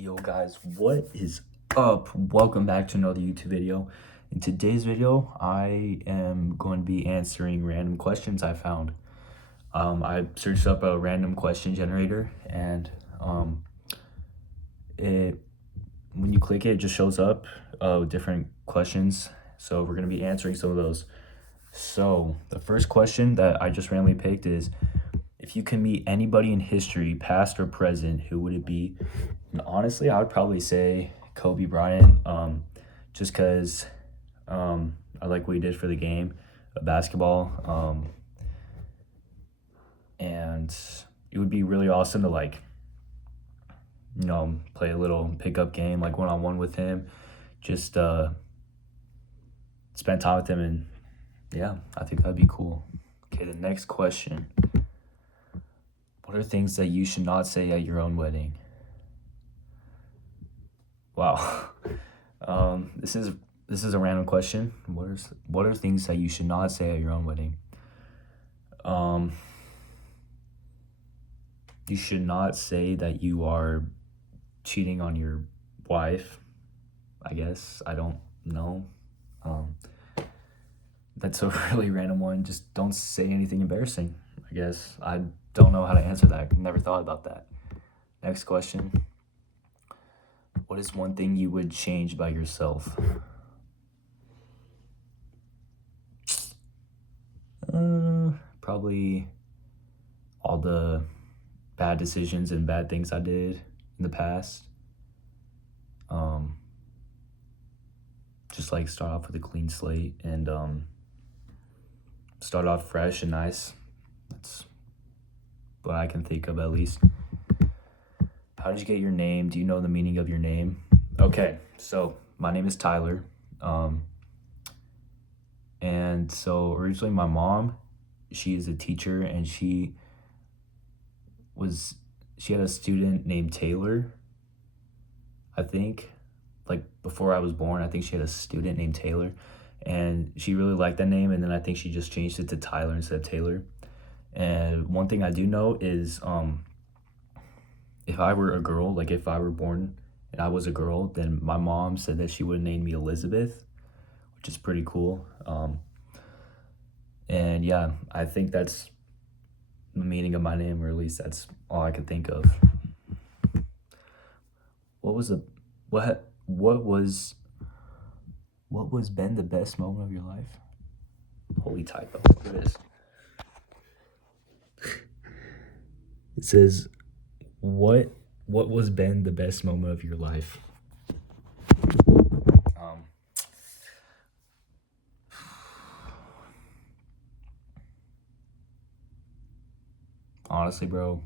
Yo guys, what is up? Welcome back to another YouTube video. In today's video, I am going to be answering random questions I found. I searched up a random question generator and when you click it, it just shows up different questions. So we're going to be answering some of those. So the first question that I just randomly picked is, if you can meet anybody in history, past or present, who would it be? And honestly, I would probably say Kobe Bryant, just because I like what he did for the game of basketball. And it would be really awesome to play a little pickup game, like one-on-one with him, just spend time with him, and yeah, I think that'd be cool. Okay, the next question. What are things that you should not say at your own wedding? Wow. This is a random question. What are things that you should not say at your own wedding? You should not say that you are cheating on your wife. I guess. I don't know. That's a really random one. Just don't say anything embarrassing, I guess. I don't know how to answer that. Never thought about that. Next question. What is one thing you would change about yourself? Probably all the bad decisions and bad things I did in the past. Just start off with a clean slate and start off fresh and nice. That's what I can think of, at least. How did you get your name? Do you know the meaning of your name? Okay, so my name is Tyler. And so originally my mom, she is a teacher, and she had a student named Taylor, I think. Before I was born, I think she had a student named Taylor, and she really liked that name, and then I think she just changed it to Tyler instead of Taylor. And one thing I do know is if I were a girl, if I were born and I was a girl, then my mom said that she would name me Elizabeth, which is pretty cool. And yeah, I think that's the meaning of my name, or at least that's all I could think of. What was been the best moment of your life? Holy typo, look at this. It says, what was been the best moment of your life? Honestly, bro,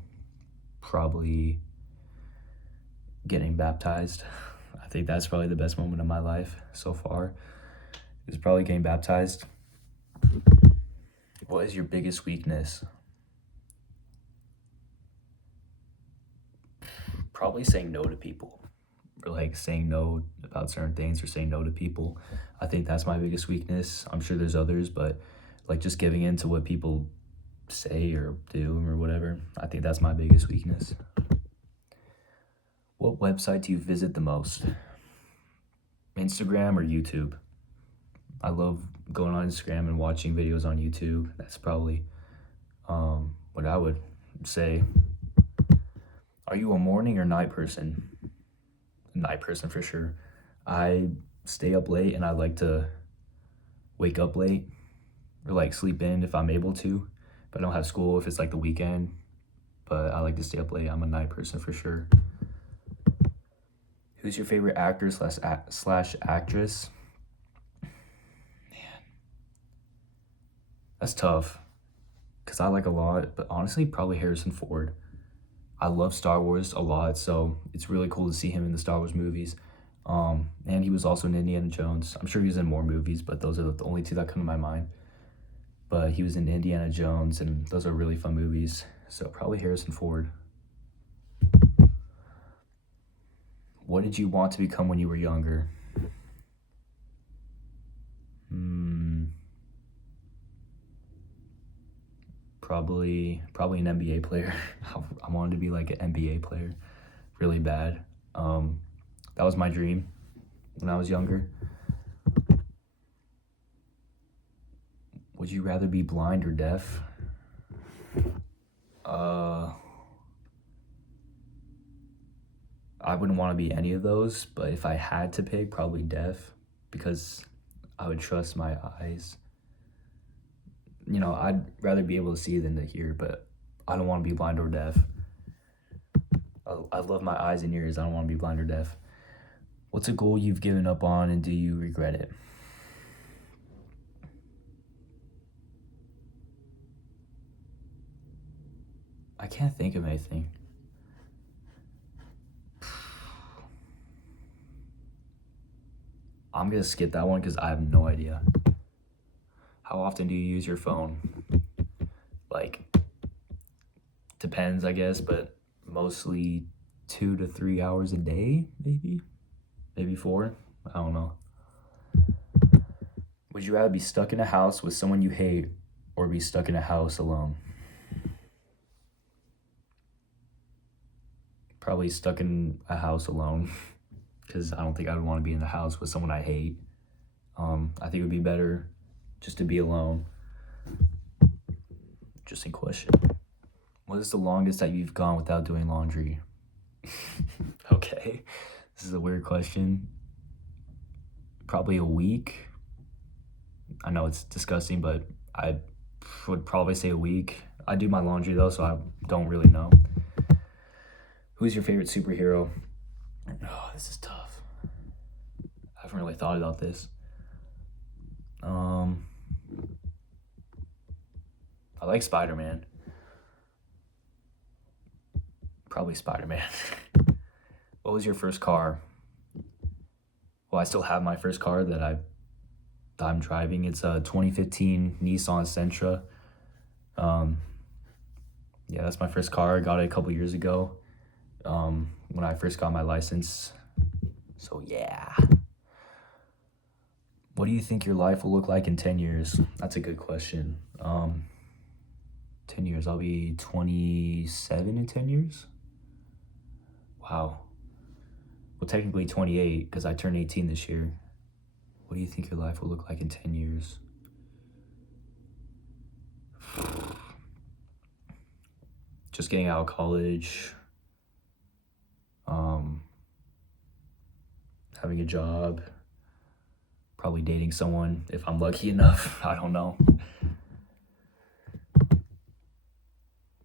probably getting baptized. I think that's probably the best moment of my life so far, is probably getting baptized. What is your biggest weakness? Probably saying no to people, or saying no about certain things, or saying no to people. I think that's my biggest weakness. I'm sure there's others, but just giving in to what people say or do or whatever. I think that's my biggest weakness. What website do you visit the most? Instagram or YouTube? I love going on Instagram and watching videos on YouTube. That's probably what I would say. Are you a morning or night person? Night person for sure. I stay up late, and I like to wake up late, or sleep in if I'm able to. If I don't have school, if it's the weekend, but I like to stay up late. I'm a night person for sure. Who's your favorite actor slash actress? Man, that's tough, because I like a lot, but honestly, probably Harrison Ford. I love Star Wars a lot, so it's really cool to see him in the Star Wars movies. And he was also in Indiana Jones. I'm sure he was in more movies, but those are the only two that come to my mind. But he was in Indiana Jones, and those are really fun movies. So probably Harrison Ford. What did you want to become when you were younger? Probably an NBA player. I wanted to be an NBA player really bad. That was my dream when I was younger. Would you rather be blind or deaf? I wouldn't want to be any of those, but if I had to pick, probably deaf, because I would trust my eyes. I'd rather be able to see than to hear, but I don't want to be blind or deaf. I love my eyes and ears. I don't want to be blind or deaf. What's a goal you've given up on and do you regret it? I can't think of anything. I'm going to skip that one because I have no idea. How often do you use your phone? Like, depends, I guess, but mostly 2 to 3 hours a day, maybe 4. I don't know. Would you rather be stuck in a house with someone you hate or be stuck in a house alone? Probably stuck in a house alone, because I don't think I would want to be in the house with someone I hate. I think it would be better just to be alone. Interesting question. What is the longest that you've gone without doing laundry? Okay, this is a weird question. Probably a week. I know it's disgusting, but I would probably say a week. I do my laundry though, so I don't really know. Who's your favorite superhero? Oh, this is tough. I haven't really thought about this. I like Spider-Man. Probably Spider-Man. What was your first car? Well, I still have my first car that I'm driving. It's a 2015 Nissan Sentra. Yeah, that's my first car. I got it a couple years ago, when I first got my license. So yeah. What do you think your life will look like in 10 years? That's a good question. 10 years, I'll be 27 in 10 years? Wow. Well, technically 28, because I turned 18 this year. What do you think your life will look like in 10 years? Just getting out of college. Having a job. Probably dating someone if I'm lucky enough. I don't know.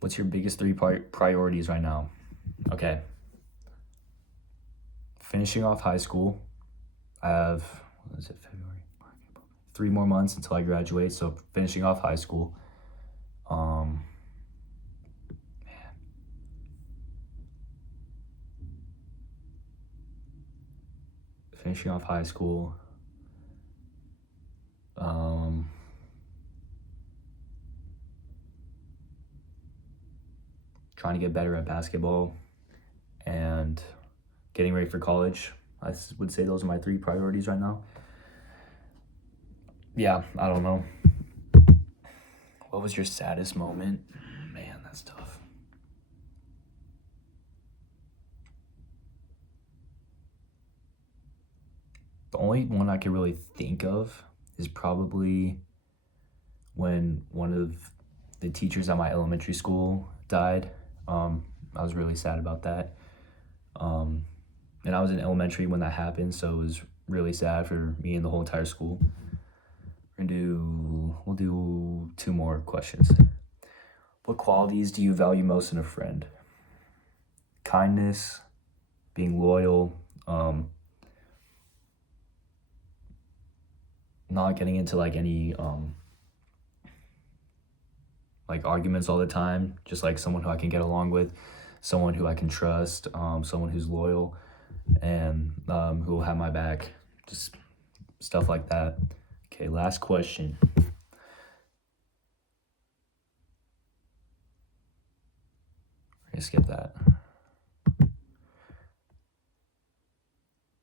What's your biggest 3 priorities right now? Okay. Finishing off high school. I have, February? 3 more months until I graduate, so finishing off high school. Finishing off high school. Trying to get better at basketball and getting ready for college. I would say those are my 3 priorities right now. Yeah, I don't know. What was your saddest moment? Man, that's tough. The only one I can really think of is probably when one of the teachers at my elementary school died. I was really sad about that. And I was in elementary when that happened, so it was really sad for me and the whole entire school. We'll do 2 more questions. What qualities do you value most in a friend? Kindness, being loyal, not getting into like any like arguments all the time, just like someone who I can get along with, someone who I can trust, someone who's loyal, and who will have my back, just stuff like that. Okay, last question. I'm gonna skip that.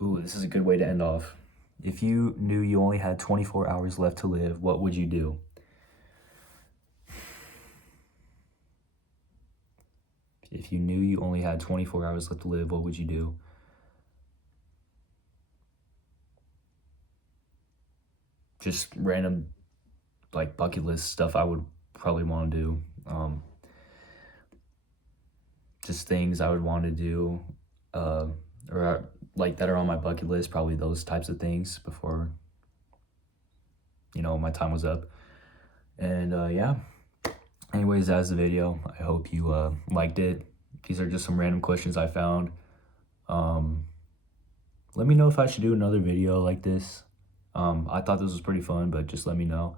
Ooh, this is a good way to end off. If you knew you only had 24 hours left to live, what would you do? If you knew you only had 24 hours left to live, what would you do? just random like bucket list stuff I would probably want to do. Just things I would want to do, or like that are on my bucket list. Probably those types of things before my time was up. And yeah. Anyways, that's the video. I hope you liked it. These are just some random questions I found. Let me know if I should do another video like this. I thought this was pretty fun, but just let me know.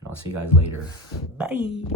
And I'll see you guys later. Bye.